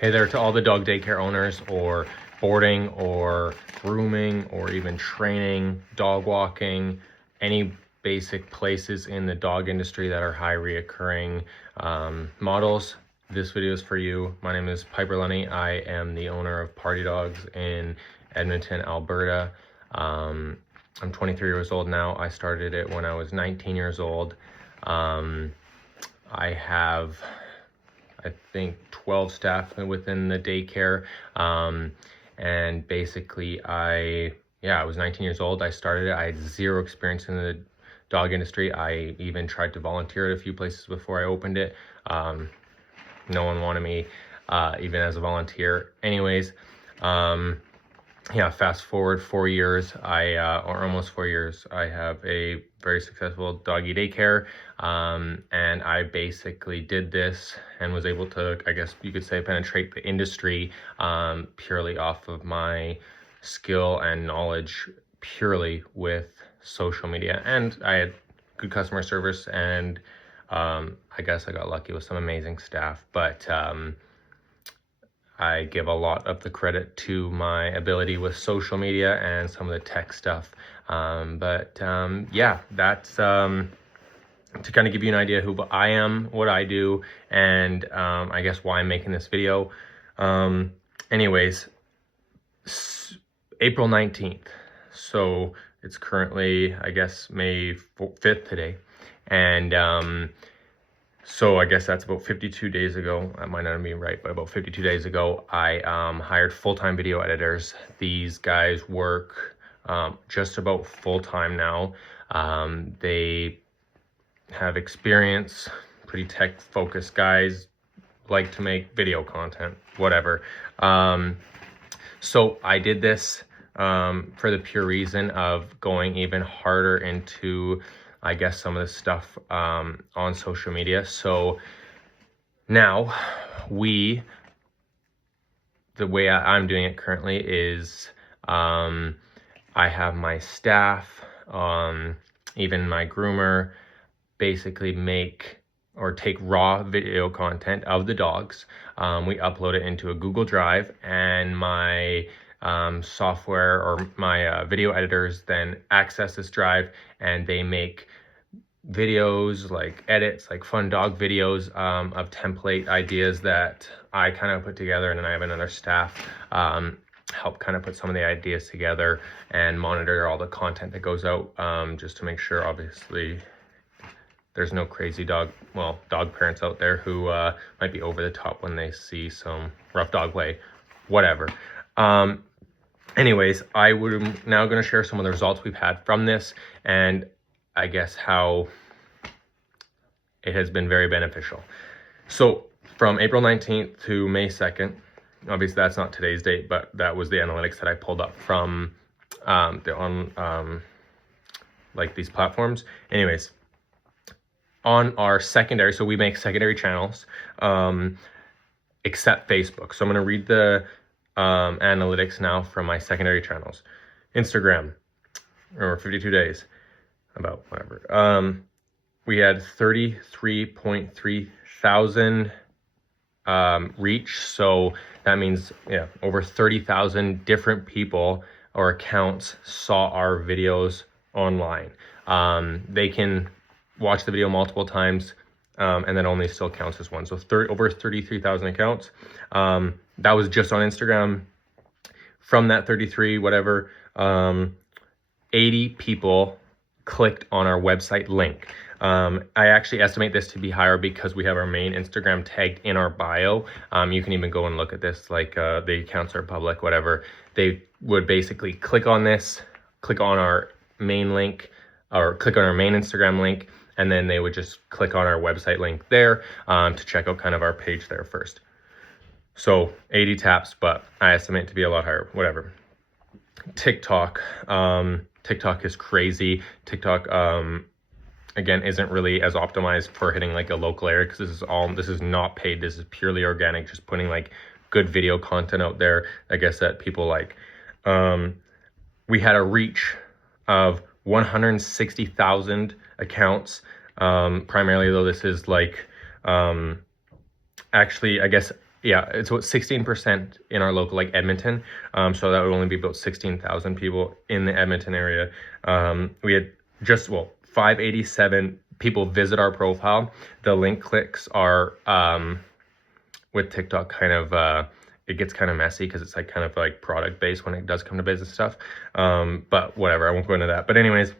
Hey there to all the dog daycare owners or boarding or grooming or even training, dog walking, any basic places in the dog industry that are high reoccurring models. This video is for you. My name is Piper Lenny. I am the owner of Party Dogs in Edmonton, Alberta. I'm 23 years old now. I started it when I was 19 years old. I have, I think, 12 staff within the daycare. And basically I was 19 years old. I started it. I had zero experience in the dog industry. I even tried to volunteer at a few places before I opened it. No one wanted me, even as a volunteer. Anyways, fast forward 4 years, or almost 4 years, I have a very successful doggy daycare. And I basically did this and was able to, I guess you could say, penetrate the industry purely off of my skill and knowledge, purely with social media. And I had good customer service, and I guess I got lucky with some amazing staff, but I give a lot of the credit to my ability with social media and some of the tech stuff. That's to kind of give you an idea who I am, what I do, and I guess why I'm making this video. Anyways, April 19th. So it's currently, I guess, May 5th today. And so I guess that's about 52 days ago. I might not be right, but about 52 days ago, I hired full-time video editors. These guys work just about full-time now. They have experience, pretty tech-focused guys, like to make video content, whatever. So I did this for the pure reason of going even harder into, I guess, some of the stuff on social media. So now the way I'm doing it currently is I have my staff, even my groomer, basically make or take raw video content of the dogs. We upload it into a Google Drive, and my software or my video editors then access this drive, and they make videos, like edits, like fun dog videos of template ideas that I kind of put together, and then I have another staff help kind of put some of the ideas together and monitor all the content that goes out, just to make sure, obviously, there's no crazy dog parents out there who might be over the top when they see some rough dog play, whatever. Anyways, I'm now going to share some of the results we've had from this, and I guess how it has been very beneficial. So from April 19th to May 2nd, obviously that's not today's date, but that was the analytics that I pulled up from like these platforms. Anyways, on our secondary, so we make secondary channels, except Facebook. So I'm going to read the analytics now from my secondary channels. Instagram, or 52 days, about whatever. We had 33.3 thousand reach. So that means, over 30,000 different people or accounts saw our videos online. They can watch the video multiple times, and that only still counts as one. So over 33,000 accounts. That was just on Instagram. From that 33, whatever, 80 people clicked on our website link. I actually estimate this to be higher because we have our main Instagram tagged in our bio. You can even go and look at this, like the accounts are public, whatever. They would basically click on this, click on our main link, or click on our main Instagram link, and then they would just click on our website link there to check out kind of our page there first. So 80 taps, but I estimate it to be a lot higher, whatever. TikTok. TikTok is crazy. TikTok, again, isn't really as optimized for hitting like a local area, because this is not paid. This is purely organic, just putting like good video content out there, I guess, that people like. We had a reach of 160,000 accounts. Primarily though, this is like, actually, I guess yeah, it's about 16% in our local, like Edmonton. So that would only be about 16,000 people in the Edmonton area. We had just, 587 people visit our profile. The link clicks are, with TikTok, kind of, it gets kind of messy because it's like kind of like product based when it does come to business stuff. But whatever, I won't go into that. But anyways,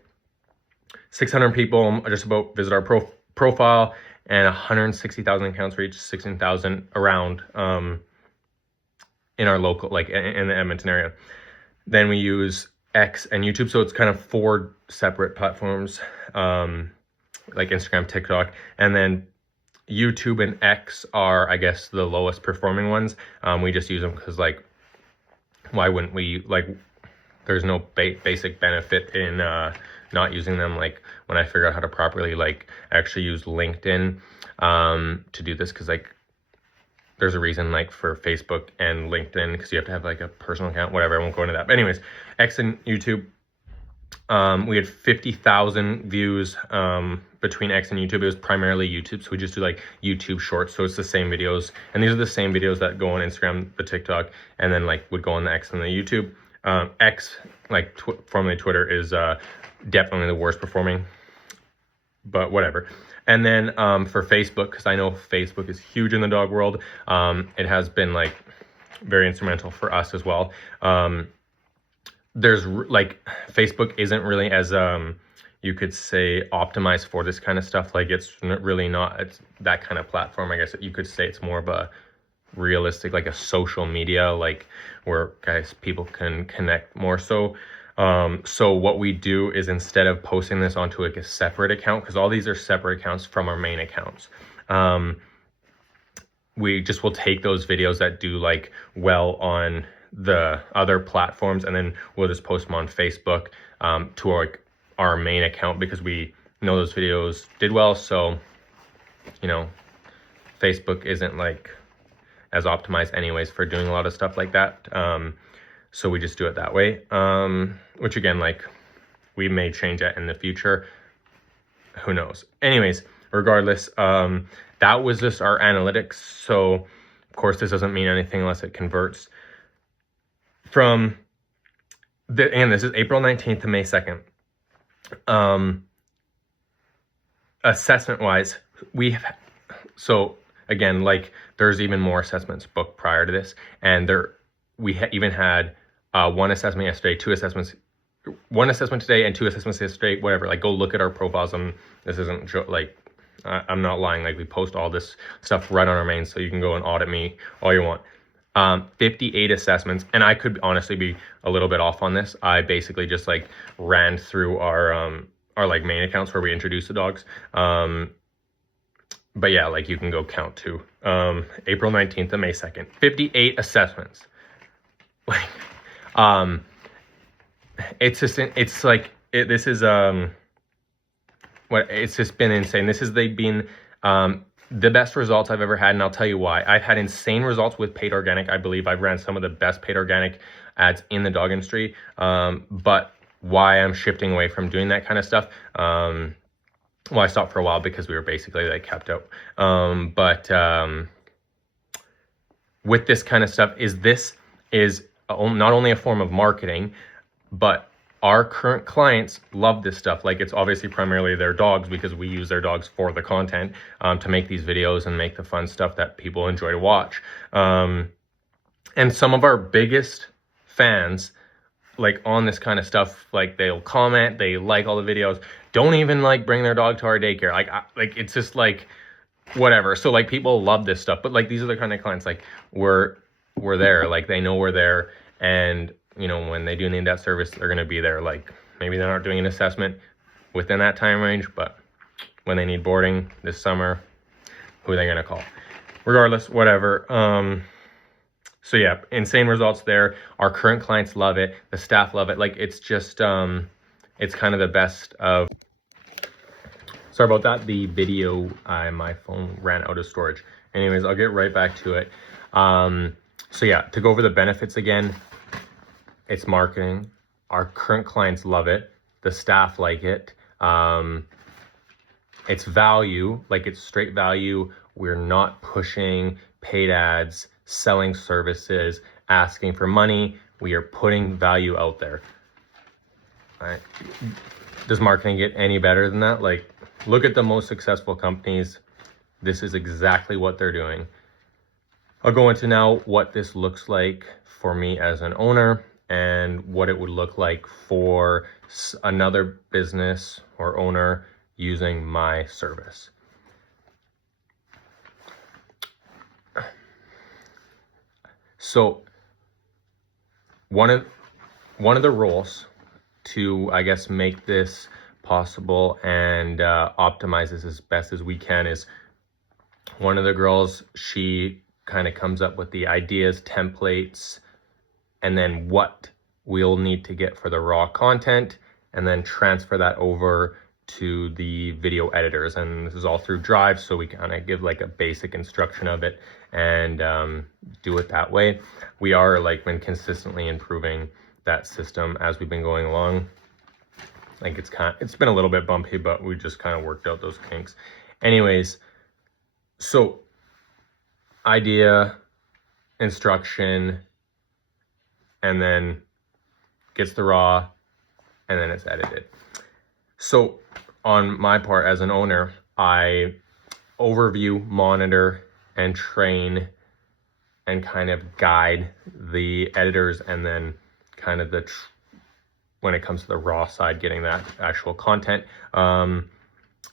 600 people just about visit our profile, and 160,000 accounts reach 16,000 around, in our local, like in the Edmonton area. Then we use X and YouTube, so it's kind of 4 separate platforms, like Instagram, TikTok, and then YouTube and X are, I guess, the lowest performing ones. We just use them because, like, why wouldn't we? Like, there's no basic benefit in not using them. Like, when I figure out how to properly, like, actually use LinkedIn to do this, because, like, there's a reason, like, for Facebook and LinkedIn, because you have to have, like, a personal account, whatever. I won't go into that. But anyways, X and YouTube, we had 50,000 views between X and YouTube. It was primarily YouTube, so we just do like YouTube shorts, so it's the same videos, and these are the same videos that go on Instagram, the TikTok, and then like would go on the X and the YouTube. X, like formerly Twitter, is definitely the worst performing, but whatever. And then for Facebook, because I know Facebook is huge in the dog world, it has been like very instrumental for us as well. There's like, Facebook isn't really as you could say optimized for this kind of stuff. Like, it's really not, it's that kind of platform. I guess you could say it's more of a realistic, like a social media, like where people can connect more. So so what we do is, instead of posting this onto like a separate account, because all these are separate accounts from our main accounts, we just will take those videos that do like well on the other platforms, and then we'll just post them on Facebook to our main account, because we know those videos did well. So, Facebook isn't like as optimized anyways for doing a lot of stuff like that. So we just do it that way, which again, like, we may change that in the future. Who knows? Anyways, regardless, that was just our analytics. So of course, this doesn't mean anything unless it converts. And this is April 19th to May 2nd. Assessment wise, so again, like, there's even more assessments booked prior to this, and we even had one assessment yesterday, 2 assessments, 1 assessment today, and 2 assessments yesterday, whatever. Like, go look at our profiles, and this isn't like, I'm not lying. Like, we post all this stuff right on our main, so you can go and audit me all you want. 58 assessments, and I could honestly be a little bit off on this. I basically just like ran through our like main accounts where we introduce the dogs. But yeah, like, you can go count to April 19th to May 2nd, 58 assessments. Like, it's just, it's like, this is it's just been insane. This has been the best results I've ever had, and I'll tell you why. I've had insane results with paid organic. I believe I've ran some of the best paid organic ads in the dog industry. But why I'm shifting away from doing that kind of stuff, I stopped for a while because we were basically like kept out. But with this kind of stuff, this is not only a form of marketing, but our current clients love this stuff. Like, it's obviously primarily their dogs, because we use their dogs for the content, to make these videos and make the fun stuff that people enjoy to watch. And some of our biggest fans, like, on this kind of stuff, like, they'll comment, they like all the videos, don't even like bring their dog to our daycare. Like, it's just like, whatever. So like, people love this stuff, but like, these are the kind of clients, like, we're there, like, they know we're there, and when they do need that service, they're going to be there. Like, maybe they're not doing an assessment within that time range, but when they need boarding this summer, who are they going to call? Regardless, whatever. So yeah, insane results there. Our current clients love it. The staff love it. Like, it's just, it's kind of the best of... Sorry about that. The video, my phone ran out of storage. Anyways, I'll get right back to it. So yeah, to go over the benefits again, it's marketing. Our current clients love it. The staff like it. It's value, like, it's straight value. We're not pushing paid ads, selling services, asking for money. We are putting value out there. Does marketing get any better than that? Like, look at the most successful companies. This is exactly what they're doing. I'll go into now what this looks like for me as an owner and what it would look like for another business or owner using my service. So one of the rules to, I guess, make this possible and optimize this as best as we can is, one of the girls, she kind of comes up with the ideas, templates, and then what we'll need to get for the raw content, and then transfer that over to the video editors. And this is all through Drive, so we kind of give like a basic instruction of it and do it that way. We are like been consistently improving that system as we've been going along. Like it's been a little bit bumpy, but we just kind of worked out those kinks. Anyways, so idea, instruction, and then gets the raw, and then it's edited. So on my part as an owner, I overview, monitor, and train and kind of guide the editors, and then kind of when it comes to the raw side, getting that actual content.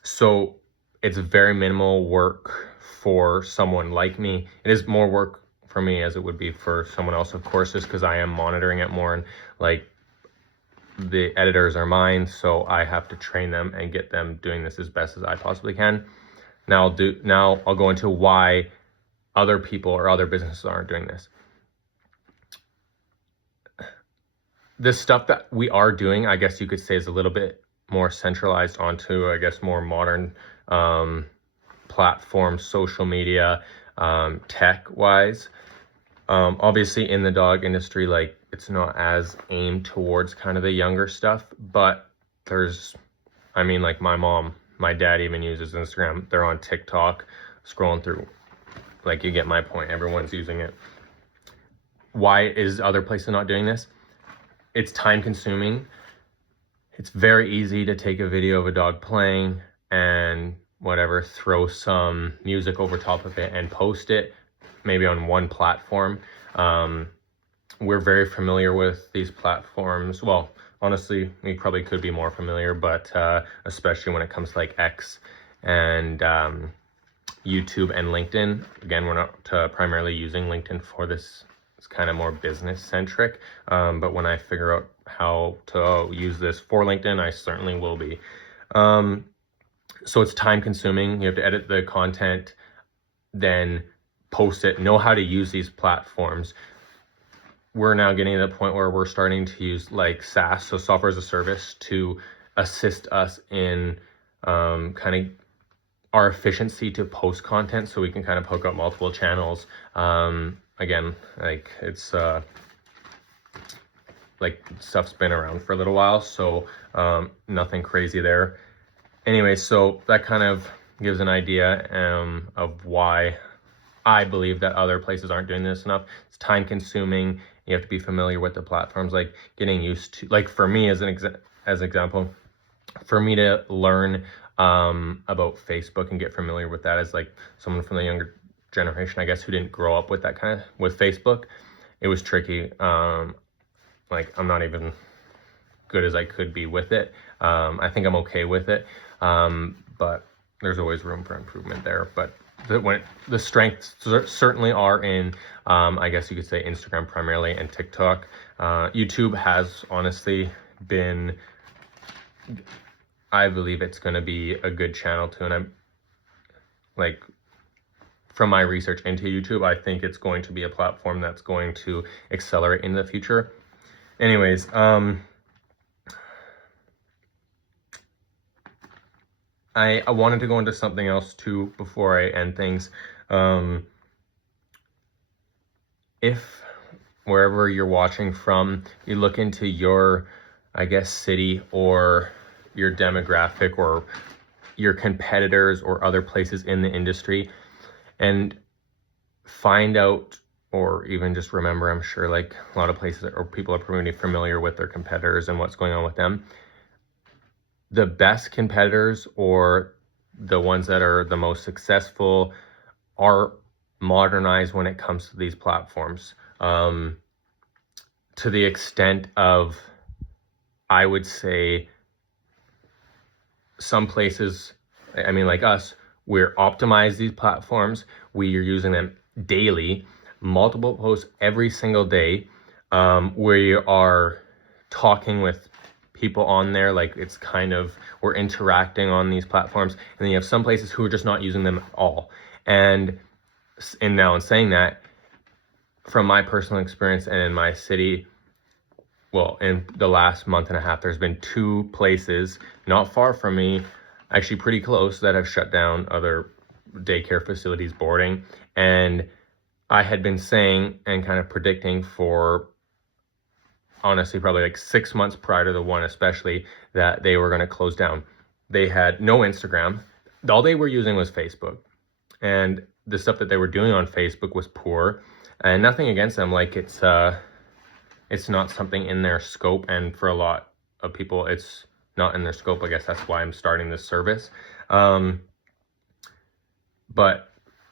So it's very minimal work for someone like me. It is more work for me as it would be for someone else, of course, just because I am monitoring it more, and like the editors are mine, so I have to train them and get them doing this as best as I possibly can. Now I'll go into why other people or other businesses aren't doing this. This stuff that we are doing, I guess you could say, is a little bit more centralized onto, I guess, more modern platforms, social media, tech-wise. Obviously, in the dog industry, like, it's not as aimed towards kind of the younger stuff, but like my mom, my dad even uses Instagram. They're on TikTok, scrolling through. Like, you get my point. Everyone's using it. Why is other places not doing this? It's time consuming. It's very easy to take a video of a dog playing and whatever, throw some music over top of it and post it, maybe on one platform. We're very familiar with these platforms. Well, honestly, we probably could be more familiar, but especially when it comes to like X and YouTube and LinkedIn. Again, we're not primarily using LinkedIn for this. It's kind of more business centric. But when I figure out how to use this for LinkedIn, I certainly will be. So it's time consuming. You have to edit the content, then post it, know how to use these platforms. We're now getting to the point where we're starting to use like SaaS, so software as a service, to assist us in kind of our efficiency to post content, so we can kind of hook up multiple channels. Again, like it's like stuff's been around for a little while, so nothing crazy there. Anyway, so that kind of gives an idea of why I believe that other places aren't doing this enough. It's time consuming. You have to be familiar with the platforms, like getting used to, like for me as an example, for me to learn about Facebook and get familiar with that as like someone from the younger generation, I guess, who didn't grow up with that kind of, with Facebook, it was tricky. Like, I'm not even good as I could be with it. I think I'm okay with it, but there's always room for improvement there. But the strengths certainly are in, I guess you could say, Instagram primarily, and TikTok. YouTube has honestly been, I believe it's going to be a good channel too. And I'm like, from my research into YouTube, I think it's going to be a platform that's going to accelerate in the future. Anyways, I wanted to go into something else too before I end things. If wherever you're watching from, you look into your, I guess, city or your demographic or your competitors or other places in the industry, and find out, or even just remember, I'm sure like a lot of places or people are pretty familiar with their competitors and what's going on with them. The best competitors, or the ones that are the most successful, are modernized when it comes to these platforms, to the extent of, I would say, some places, I mean, like us, we're optimized these platforms. We are using them daily, multiple posts every single day. We are talking with people on there, like it's kind of, we're interacting on these platforms. And then you have some places who are just not using them at all. And now in saying that, from my personal experience and in my city, well, in the last month and a half, there's been 2 places not far from me, actually pretty close, that have shut down other daycare facilities boarding. And I had been saying and kind of predicting for, honestly, probably like 6 months prior to the one especially, that they were going to close down. They had no Instagram. All they were using was Facebook. And the stuff that they were doing on Facebook was poor. And nothing against them, like it's not something in their scope, and for a lot of people it's not in their scope. I guess that's why I'm starting this service. But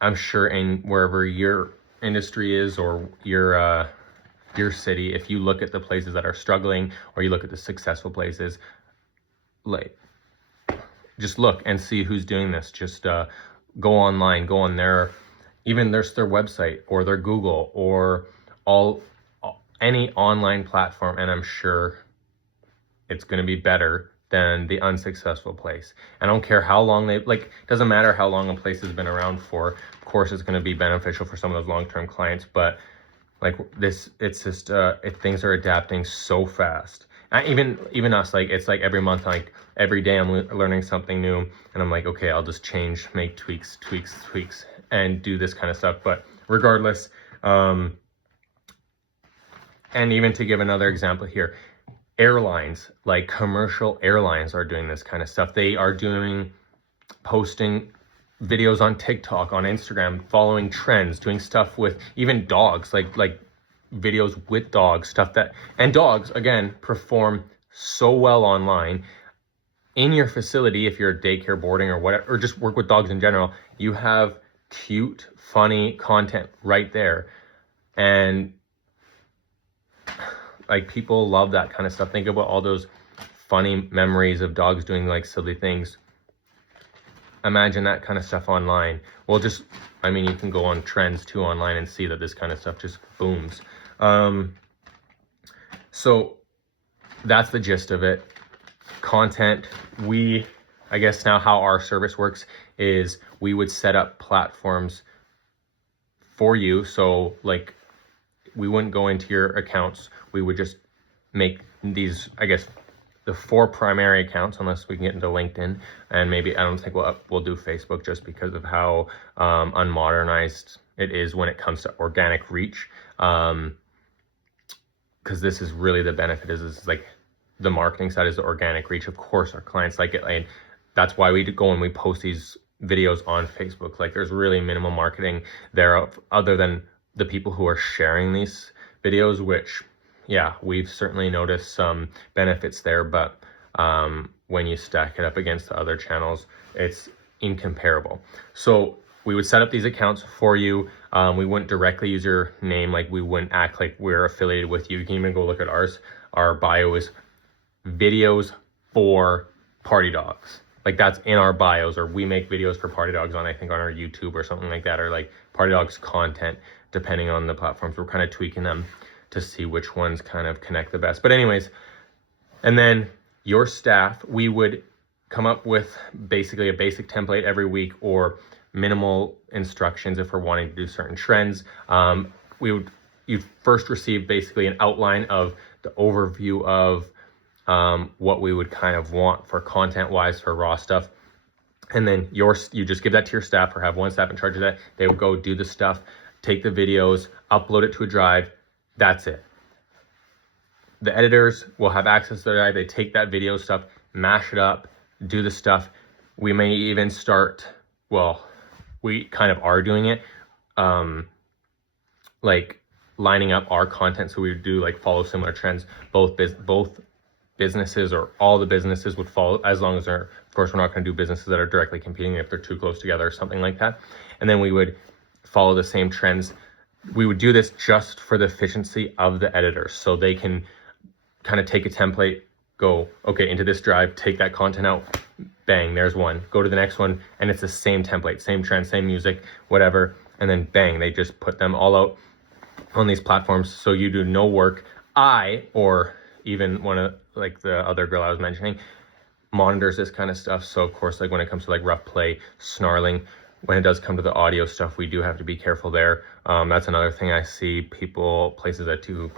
I'm sure in wherever your industry is, or your city, if you look at the places that are struggling, or you look at the successful places, like, just look and see who's doing this. Just go online, go on their, even their website or their Google or any online platform, and I'm sure it's going to be better than the unsuccessful place. I don't care how long it doesn't matter how long a place has been around for. Of course, it's going to be beneficial for some of those long-term clients, but like this, it's just things are adapting so fast. Even us, like it's like every month, like every day I'm learning something new, and I'm like, okay, I'll just change, make tweaks, and do this kind of stuff. But regardless, and even to give another example here, airlines, like commercial airlines, are doing this kind of stuff. They are posting videos on TikTok, on Instagram, following trends, doing stuff with even dogs, like videos with dogs, stuff that, and dogs, again, perform so well online. In your facility, if you're daycare boarding or whatever, or just work with dogs in general, you have cute, funny content right there. And like, people love that kind of stuff. Think about all those funny memories of dogs doing like silly things. Imagine that kind of stuff online. Well, just, I mean, you can go on trends too online and see that this kind of stuff just booms. So that's the gist of it. Content, I guess now how our service works is we would set up platforms for you. So like, we wouldn't go into your accounts. We would just make these, I guess, the 4 primary accounts, unless we can get into LinkedIn, and maybe, I don't think we'll do Facebook, just because of how unmodernized it is when it comes to organic reach. Because this is really the benefit, is like the marketing side is the organic reach. Of course, our clients like it, and that's why we go and we post these videos on Facebook. Like, there's really minimal marketing there, other than the people who are sharing these videos, which, yeah, we've certainly noticed some benefits there, but when you stack it up against the other channels, it's incomparable. So we would set up these accounts for you. We wouldn't directly use your name, like we wouldn't act like we're affiliated with you. You can even go look at ours. Our bio is videos for party dogs. Like, that's in our bios, or we make videos for party dogs on, I think, on our YouTube or something like that, or like party dogs content, depending on the platforms. We're kind of tweaking them to see which ones kind of connect the best. But anyways, and then your staff, we would come up with basically a basic template every week, or minimal instructions if we're wanting to do certain trends. You first receive basically an outline of the overview of what we would kind of want for content wise for raw stuff. And then you just give that to your staff, or have one staff in charge of that. They will go do the stuff, take the videos, upload it to a drive. That's it. The editors will have access to the drive. They take that video stuff, mash it up, do the stuff. We may even start, well, we kind of are doing it, like lining up our content. So we would do like follow similar trends. Both businesses or all the businesses would follow, as long as they're, of course, we're not going to do businesses that are directly competing if they're too close together or something like that. And then we would follow the same trends. We would do this just for the efficiency of the editors, so they can kind of take a template, go, okay, into this drive, take that content out, bang, there's one, go to the next one, and it's the same template, same trend, same music, whatever, and then bang, they just put them all out on these platforms, so you do no work. Or even one of, like the other girl I was mentioning, monitors this kind of stuff. So of course, like when it comes to like rough play, snarling, when it does come to the audio stuff, we do have to be careful there. That's another thing I see places that do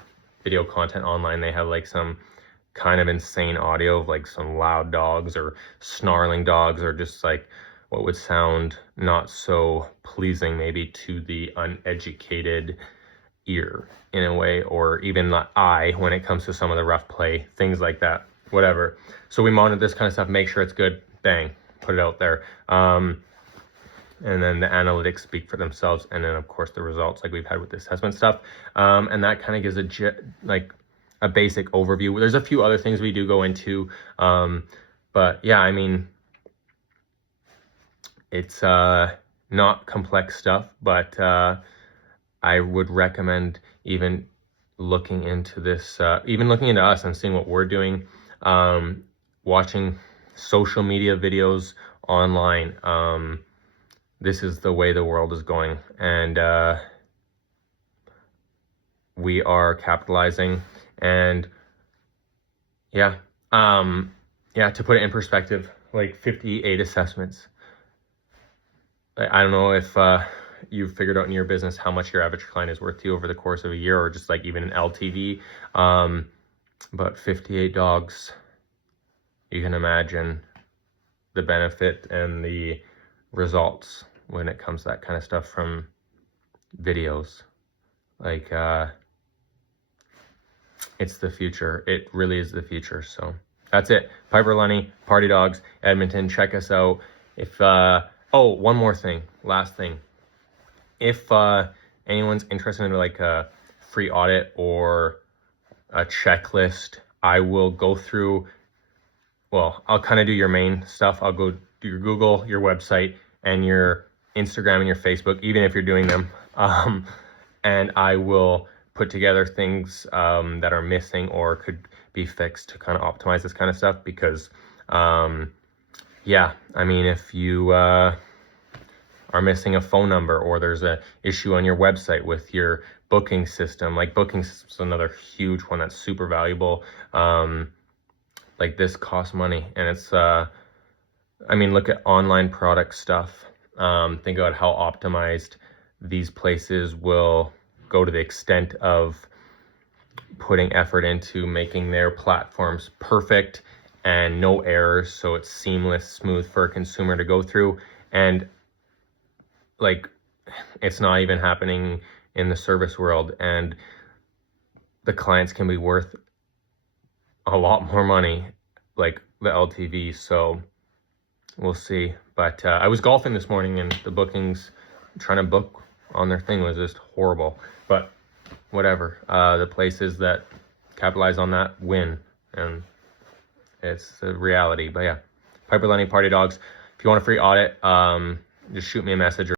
video content online, they have like some kind of insane audio of like some loud dogs or snarling dogs, or just like what would sound not so pleasing maybe to the uneducated ear in a way, or even the eye when it comes to some of the rough play, things like that, whatever. So we monitor this kind of stuff, make sure it's good, bang, put it out there. And then the analytics speak for themselves, and then of course the results like we've had with the assessment stuff. And that kind of gives a basic overview. There's a few other things we do go into, but yeah, I mean, it's not complex stuff, but I would recommend even looking into this, even looking into us and seeing what we're doing, watching social media videos online. This is the way the world is going, and we are capitalizing. And yeah, to put it in perspective, like 58 assessments. I don't know if you've figured out in your business how much your average client is worth to you over the course of a year, or just like even an LTV. But 58 dogs, you can imagine the benefit and the results when it comes to that kind of stuff from videos. Like, it's the future. It really is the future. So that's it. Piper Lunny, Party Dogs, Edmonton. Check us out. If oh, one more thing, last thing. If anyone's interested in like a free audit or a checklist, I will go through, well, I'll kind of do your main stuff. I'll go do your Google, your website, and your Instagram and your Facebook, even if you're doing them. And I will put together things that are missing or could be fixed to kind of optimize this kind of stuff. Because, yeah, I mean, if you are missing a phone number, or there's a issue on your website with your booking system, like booking system is another huge one that's super valuable. Like this costs money, and it's, I mean, look at online product stuff. Think about how optimized these places will go, to the extent of putting effort into making their platforms perfect and no errors, so it's seamless, smooth for a consumer to go through. And like, it's not even happening in the service world, and the clients can be worth a lot more money, like the LTV. So we'll see. But I was golfing this morning, and the bookings, trying to book on their thing, was just horrible. But whatever, the places that capitalize on that win, and it's the reality. But yeah, Piper Lenny, Party Dogs. If you want a free audit, just shoot me a message.